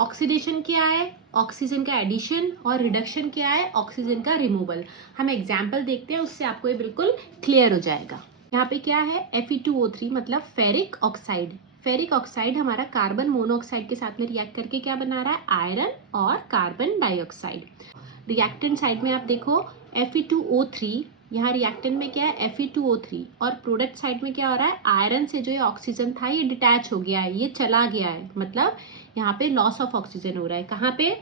Oxidation क्या है? Oxygen का एडिशन, और रिडक्शन क्या है? ऑक्सीजन का रिमूवल। हम एग्जाम्पल देखते हैं, उससे आपको ये बिल्कुल क्लियर हो जाएगा। यहाँ पे क्या है? Fe2O3 मतलब फेरिक ऑक्साइड। फेरिक ऑक्साइड हमारा कार्बन मोनोऑक्साइड के साथ में रिएक्ट करके क्या बना रहा है? आयरन और कार्बन डाइऑक्साइड। रिएक्टेंट साइड में आप देखो Fe2O3, यहाँ रिएक्टेंट में क्या है? Fe2O3, और प्रोडक्ट साइड में क्या हो रहा है? आयरन से जो ये ऑक्सीजन था ये डिटैच हो गया है, ये चला गया है, मतलब यहाँ पे लॉस ऑफ ऑक्सीजन हो रहा है। कहाँ पे?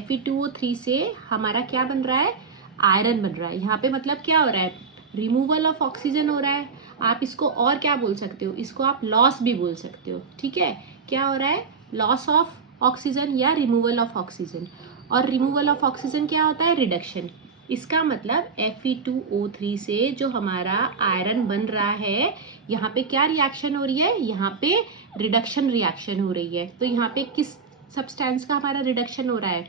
Fe2O3 से हमारा क्या बन रहा है? आयरन बन रहा है। यहाँ पे मतलब क्या हो रहा है? रिमूवल ऑफ ऑक्सीजन हो रहा है। आप इसको और क्या बोल सकते हो? इसको आप लॉस भी बोल सकते हो, ठीक है। क्या हो रहा है? लॉस ऑफ ऑक्सीजन या रिमूवल ऑफ ऑक्सीजन। और रिमूवल ऑफ ऑक्सीजन क्या होता है? रिडक्शन। इसका मतलब Fe2O3 से जो हमारा आयरन बन रहा है, यहाँ पे क्या रिएक्शन हो रही है? यहाँ पे रिडक्शन रिएक्शन हो रही है। तो यहाँ पे किस सब्सटेंस का हमारा रिडक्शन हो रहा है?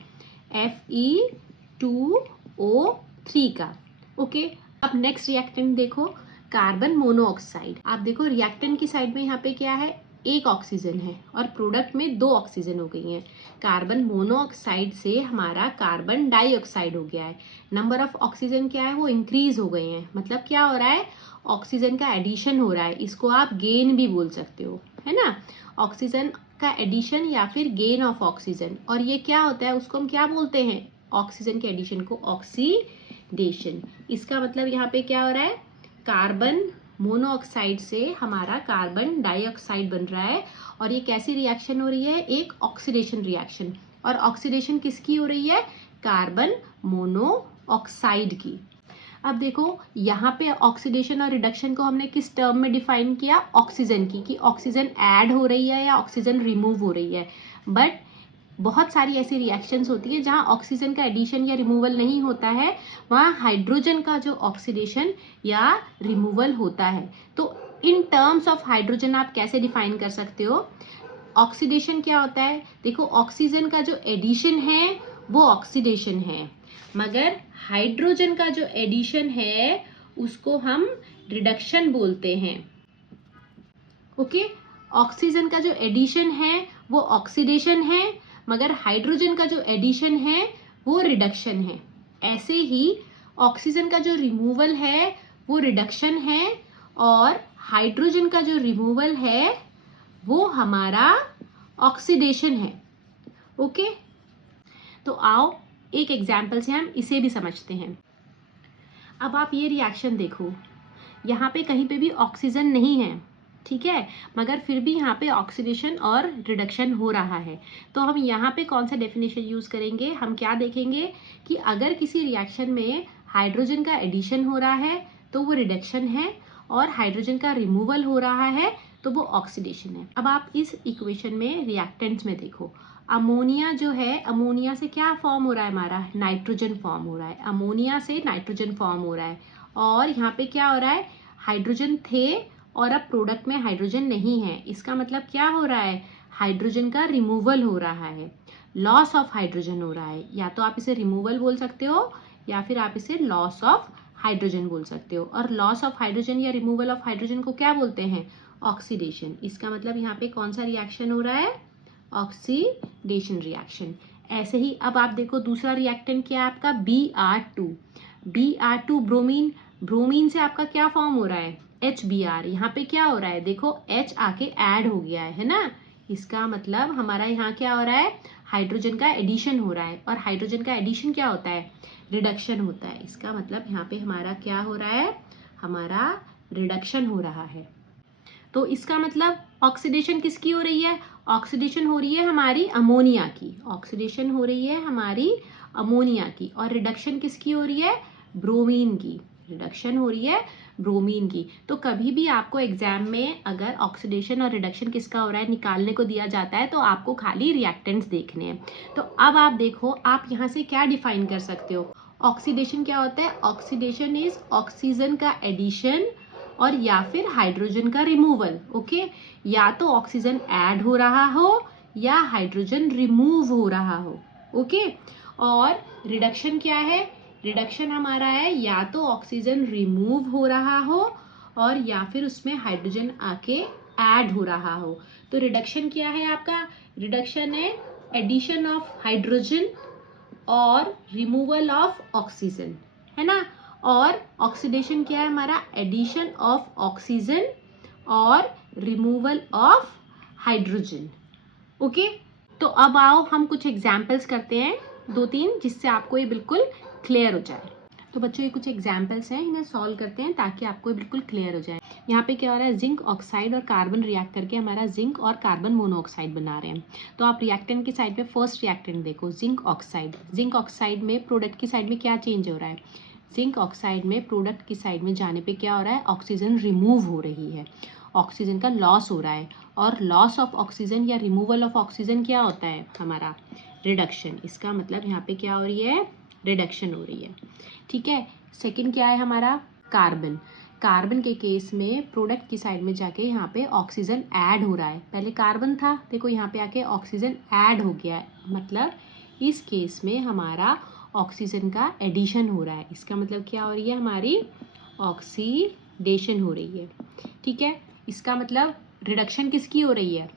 Fe2O3 का। ओके, अब नेक्स्ट रिएक्टेंट देखो, कार्बन मोनोऑक्साइड। आप देखो रिएक्टेंट की साइड में यहाँ पे क्या है? एक ऑक्सीजन है, और प्रोडक्ट में 2 ऑक्सीजन हो गई हैं। कार्बन मोनोऑक्साइड से हमारा कार्बन डाइऑक्साइड हो गया है। नंबर ऑफ ऑक्सीजन क्या है? वो इंक्रीज हो गए हैं। मतलब क्या हो रहा है? ऑक्सीजन का एडिशन हो रहा है। इसको आप गेन भी बोल सकते हो, है ना। ऑक्सीजन का एडिशन या फिर गेन ऑफ ऑक्सीजन। और ये क्या होता है? उसको हम क्या बोलते हैं? ऑक्सीजन के एडिशन को ऑक्सीडेशन। इसका मतलब यहाँ पे क्या हो रहा है? कार्बन मोनोऑक्साइड से हमारा कार्बन डाइऑक्साइड बन रहा है, और ये कैसी रिएक्शन हो रही है? एक ऑक्सीडेशन रिएक्शन। और ऑक्सीडेशन किसकी हो रही है? कार्बन मोनोऑक्साइड की। अब देखो यहाँ पे ऑक्सीडेशन और रिडक्शन को हमने किस टर्म में डिफाइन किया? ऑक्सीजन की, कि ऑक्सीजन ऐड हो रही है या ऑक्सीजन रिमूव हो रही है। बट बहुत सारी ऐसी रिएक्शंस होती है जहाँ ऑक्सीजन का एडिशन या रिमूवल नहीं होता है, वहाँ हाइड्रोजन का जो ऑक्सीडेशन या रिमूवल होता है। तो इन टर्म्स ऑफ हाइड्रोजन आप कैसे डिफाइन कर सकते हो? ऑक्सीडेशन क्या होता है? देखो ऑक्सीजन का जो एडिशन है वो ऑक्सीडेशन है, मगर हाइड्रोजन का जो एडिशन है उसको हम रिडक्शन बोलते हैं। ओके, ऑक्सीजन का जो एडिशन है वो ऑक्सीडेशन है, मगर हाइड्रोजन का जो एडिशन है वो रिडक्शन है। ऐसे ही ऑक्सीजन का जो रिमूवल है वो रिडक्शन है, और हाइड्रोजन का जो रिमूवल है वो हमारा ऑक्सीडेशन है। ओके, तो आओ एक एग्जाम्पल से हम इसे भी समझते हैं। अब आप ये रिएक्शन देखो, यहाँ पे कहीं पे भी ऑक्सीजन नहीं है, ठीक है, मगर फिर भी यहाँ पे ऑक्सीडेशन और रिडक्शन हो रहा है। तो हम यहाँ पे कौन सा डेफिनेशन यूज़ करेंगे? हम क्या देखेंगे कि अगर किसी रिएक्शन में हाइड्रोजन का एडिशन हो रहा है तो वो रिडक्शन है, और हाइड्रोजन का रिमूवल हो रहा है तो वो ऑक्सीडेशन है। अब आप इस इक्वेशन में रिएक्टेंट्स में देखो, अमोनिया जो है, अमोनिया से क्या फॉर्म हो रहा है? हमारा नाइट्रोजन फॉर्म हो रहा है। अमोनिया से नाइट्रोजन फॉर्म हो रहा है, और यहाँ पे क्या हो रहा है? हाइड्रोजन थे और अब प्रोडक्ट में हाइड्रोजन नहीं है। इसका मतलब क्या हो रहा है? हाइड्रोजन का रिमूवल हो रहा है, लॉस ऑफ हाइड्रोजन हो रहा है। या तो आप इसे रिमूवल बोल सकते हो या फिर आप इसे लॉस ऑफ हाइड्रोजन बोल सकते हो। और लॉस ऑफ हाइड्रोजन या रिमूवल ऑफ हाइड्रोजन को क्या बोलते हैं? ऑक्सीडेशन। इसका मतलब यहाँ पे कौन सा रिएक्शन हो रहा है? Oxidation reaction. ऐसे ही अब आप देखो दूसरा रिएक्टेंट क्या है आपका? Br2। Br2 ब्रोमीन, ब्रोमीन से आपका क्या फॉर्म हो रहा है? HBr। यहाँ पे क्या हो रहा है? देखो H आके ऐड हो गया है ना। इसका मतलब हमारा यहाँ क्या हो रहा है? हाइड्रोजन का एडिशन हो रहा है, और हाइड्रोजन का एडिशन क्या होता है? रिडक्शन होता है। इसका मतलब यहाँ पे हमारा क्या हो रहा है? हमारा रिडक्शन हो रहा है। तो इसका मतलब ऑक्सीडेशन किसकी हो रही है? ऑक्सीडेशन हो रही है हमारी अमोनिया की। ऑक्सीडेशन हो रही है हमारी अमोनिया की। और रिडक्शन किसकी हो रही है? ब्रोमीन की। रिडक्शन हो रही है ब्रोमीन की। तो कभी भी आपको एग्जाम में अगर ऑक्सीडेशन और रिडक्शन किसका हो रहा है निकालने को दिया जाता है तो आपको खाली रिएक्टेंट्स देखने हैं। तो अब आप देखो, आप यहाँ से क्या डिफाइन कर सकते हो? ऑक्सीडेशन क्या होता है? ऑक्सीडेशन इज ऑक्सीजन का एडिशन और या फिर हाइड्रोजन का रिमूवल। ओके, या तो ऑक्सीजन ऐड हो रहा हो या हाइड्रोजन रिमूव हो रहा हो। ओके, और रिडक्शन क्या है? रिडक्शन हमारा है या तो ऑक्सीजन रिमूव हो रहा हो और या फिर उसमें हाइड्रोजन आके ऐड हो रहा हो। तो रिडक्शन क्या है आपका? रिडक्शन है एडिशन ऑफ हाइड्रोजन और रिमूवल ऑफ ऑक्सीजन, है ना। और ऑक्सीडेशन क्या है हमारा, एडिशन ऑफ ऑक्सीजन और रिमूवल ऑफ हाइड्रोजन। ओके, तो अब आओ हम कुछ एग्जाम्पल्स करते हैं 2-3, जिससे आपको ये बिल्कुल क्लियर हो जाए। तो बच्चों ये कुछ एग्जाम्पल्स हैं, इन्हें सॉल्व करते हैं ताकि आपको ये बिल्कुल क्लियर हो जाए। यहाँ पे क्या हो रहा है, जिंक ऑक्साइड और कार्बन रिएक्ट करके हमारा जिंक और कार्बन मोनोऑक्साइड बना रहे हैं। तो आप रिएक्टेंट की साइड पे फर्स्ट रिएक्टेंट देखो, जिंक ऑक्साइड। जिंक ऑक्साइड में प्रोडक्ट की साइड में क्या चेंज हो रहा है, जिंक ऑक्साइड में प्रोडक्ट की साइड में जाने पे क्या हो रहा है, ऑक्सीजन रिमूव हो रही है, ऑक्सीजन का लॉस हो रहा है। और लॉस ऑफ ऑक्सीजन या रिमूवल ऑफ ऑक्सीजन क्या होता है हमारा, रिडक्शन। इसका मतलब यहाँ पे क्या हो रही है, रिडक्शन हो रही है। ठीक है, सेकंड क्या है हमारा, कार्बन। कार्बन के केस में प्रोडक्ट की साइड में जाके यहाँ पे ऑक्सीजन ऐड हो रहा है, पहले कार्बन था, देखो यहाँ पे आके ऑक्सीजन ऐड हो गया है, मतलब इस केस में हमारा ऑक्सीजन का एडिशन हो रहा है। इसका मतलब क्या हो रही है, हमारी ऑक्सीडेशन हो रही है। ठीक है, इसका मतलब रिडक्शन किसकी हो रही है,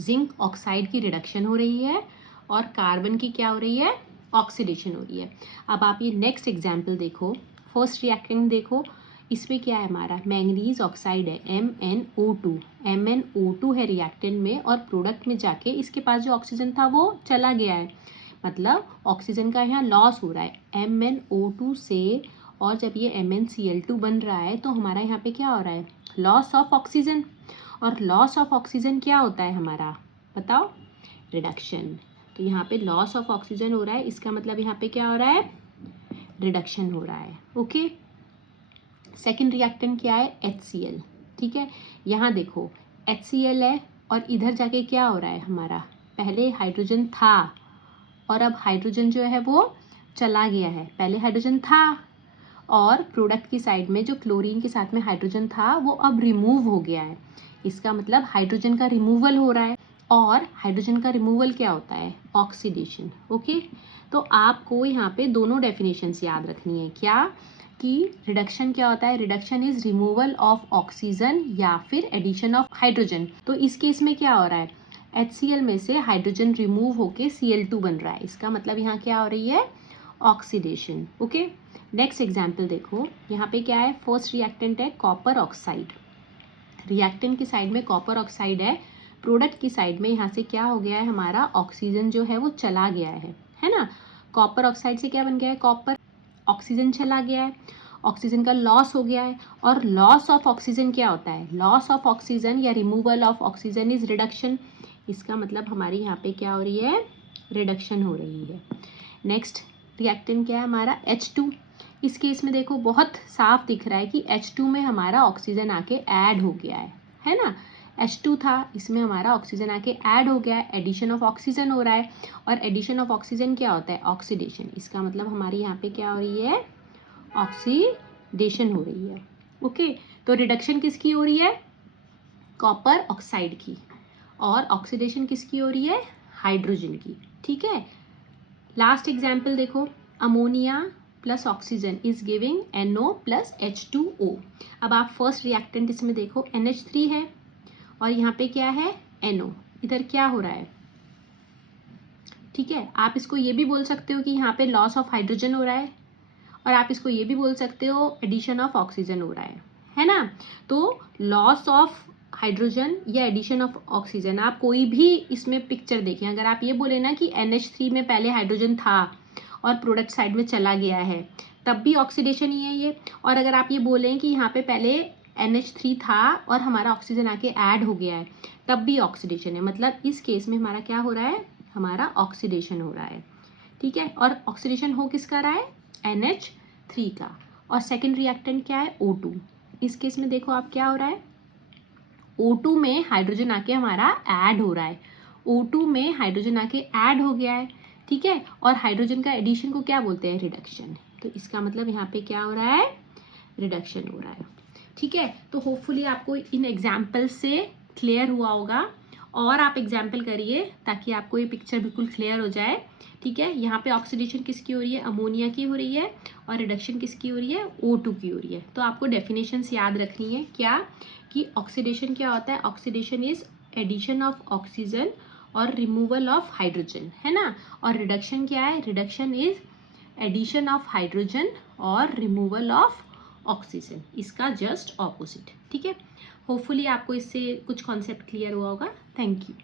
जिंक ऑक्साइड की रिडक्शन हो रही है और कार्बन की क्या हो रही है, ऑक्सीडेशन हो रही है। अब आप ये नेक्स्ट एग्जाम्पल देखो, फर्स्ट रिएक्टेंट देखो, इसमें क्या है हमारा, मैंगनीज ऑक्साइड है, MnO2। MnO2 है रिएक्टेंट में और प्रोडक्ट में जाके इसके पास जो ऑक्सीजन था वो चला गया है, मतलब ऑक्सीजन का यहाँ लॉस हो रहा है MnO2 से। और जब ये MnCl2 बन रहा है तो हमारा यहाँ पे क्या हो रहा है, लॉस ऑफ ऑक्सीजन। और लॉस ऑफ ऑक्सीजन क्या होता है हमारा, बताओ, रिडक्शन। तो यहाँ पे लॉस ऑफ ऑक्सीजन हो रहा है, इसका मतलब यहाँ पे क्या हो रहा है, रिडक्शन हो रहा है। ओके, सेकंड रिएक्टेंट क्या है, HCl। ठीक है, यहाँ देखो HCl है और इधर जाके क्या हो रहा है हमारा, पहले हाइड्रोजन था और अब हाइड्रोजन जो है वो चला गया है, पहले हाइड्रोजन था और प्रोडक्ट की साइड में जो क्लोरीन के साथ में हाइड्रोजन था वो अब रिमूव हो गया है। इसका मतलब हाइड्रोजन का रिमूवल हो रहा है और हाइड्रोजन का रिमूवल क्या होता है, ऑक्सीडेशन। ओके, तो आपको यहाँ पे दोनों डेफिनेशंस याद रखनी है, क्या कि रिडक्शन क्या होता है, reduction is removal of oxygen या फिर एडिशन ऑफ हाइड्रोजन। तो इस केस में क्या हो रहा है, HCl में से हाइड्रोजन रिमूव होके Cl2 बन रहा है, इसका मतलब यहाँ क्या हो रही है, ऑक्सीडेशन। ओके, नेक्स्ट एग्जाम्पल देखो, यहाँ पे क्या है, फर्स्ट रिएक्टेंट है कॉपर ऑक्साइड। रिएक्टेंट की साइड में कॉपर ऑक्साइड है, प्रोडक्ट की साइड में यहाँ से क्या हो गया है, हमारा ऑक्सीजन जो है वो चला गया है ना। कॉपर ऑक्साइड से क्या बन गया है, कॉपर, ऑक्सीजन चला गया है, ऑक्सीजन का लॉस हो गया है। और लॉस ऑफ ऑक्सीजन क्या होता है, लॉस ऑफ ऑक्सीजन या removal of oxygen is reduction. इसका मतलब हमारी यहाँ पे क्या हो रही है, रिडक्शन हो रही है। नेक्स्ट रिएक्टेंट क्या है हमारा, H2। इस केस में देखो बहुत साफ दिख रहा है कि H2 में हमारा ऑक्सीजन आके ऐड हो गया है ना। H2 था, इसमें हमारा ऑक्सीजन आके ऐड हो गया है, एडिशन ऑफ ऑक्सीजन हो रहा है। और एडिशन ऑफ ऑक्सीजन क्या होता है, ऑक्सीडेशन। इसका मतलब हमारी यहाँ पे क्या हो रही है, ऑक्सीडेशन हो रही है। ओके, तो रिडक्शन किसकी हो रही है, कॉपर ऑक्साइड की, और ऑक्सीडेशन किसकी हो रही है, हाइड्रोजन की। ठीक है, लास्ट एग्जाम्पल देखो, ammonia plus oxygen is giving NO plus H2O। अब आप फर्स्ट रिएक्टेंट इसमें देखो, NH3 है और यहाँ पे क्या है, NO। इधर क्या हो रहा है, ठीक है, आप इसको ये भी बोल सकते हो कि यहाँ पे लॉस ऑफ हाइड्रोजन हो रहा है और आप इसको ये भी बोल सकते हो एडिशन ऑफ ऑक्सीजन हो रहा है ना। तो लॉस ऑफ हाइड्रोजन या एडिशन ऑफ ऑक्सीजन, आप कोई भी इसमें पिक्चर देखें, अगर आप ये बोले ना कि NH3 में पहले हाइड्रोजन था और प्रोडक्ट साइड में चला गया है, तब भी ऑक्सीडेशन ही है ये। और अगर आप ये बोलें कि यहाँ पे पहले NH3 था और हमारा ऑक्सीजन आके ऐड हो गया है, तब भी ऑक्सीडेशन है। मतलब इस केस में हमारा क्या हो रहा है, हमारा ऑक्सीडेशन हो रहा है। ठीक है, और ऑक्सीडेशन हो किसका रहा है, NH3 का। और सेकेंड रिएक्टेंट क्या है, O2। इस केस में देखो आप क्या हो रहा है, O2 में हाइड्रोजन आके हमारा ऐड हो रहा है, O2 में हाइड्रोजन आके ऐड हो गया है। ठीक है, और हाइड्रोजन का एडिशन को क्या बोलते हैं, रिडक्शन। तो इसका मतलब यहाँ पे क्या हो रहा है, रिडक्शन हो रहा है। ठीक है, तो होपफुली आपको इन एग्जाम्पल से क्लियर हुआ होगा और आप एग्जाम्पल करिए ताकि आपको ये पिक्चर बिल्कुल क्लियर हो जाए। ठीक है, यहाँ पे ऑक्सीडेशन किसकी हो रही है, अमोनिया की हो रही है, और रिडक्शन किसकी हो रही है, O2 की हो रही है। तो आपको डेफिनेशंस याद रखनी है, क्या कि ऑक्सीडेशन क्या होता है, oxidation is addition of oxygen और रिमूवल ऑफ हाइड्रोजन, है ना। और रिडक्शन क्या है, reduction is addition of hydrogen और रिमूवल ऑफ ऑक्सीजन, इसका जस्ट ऑपोजिट। ठीक है, होपफुली आपको इससे कुछ कॉन्सेप्ट क्लियर हुआ होगा। Thank you.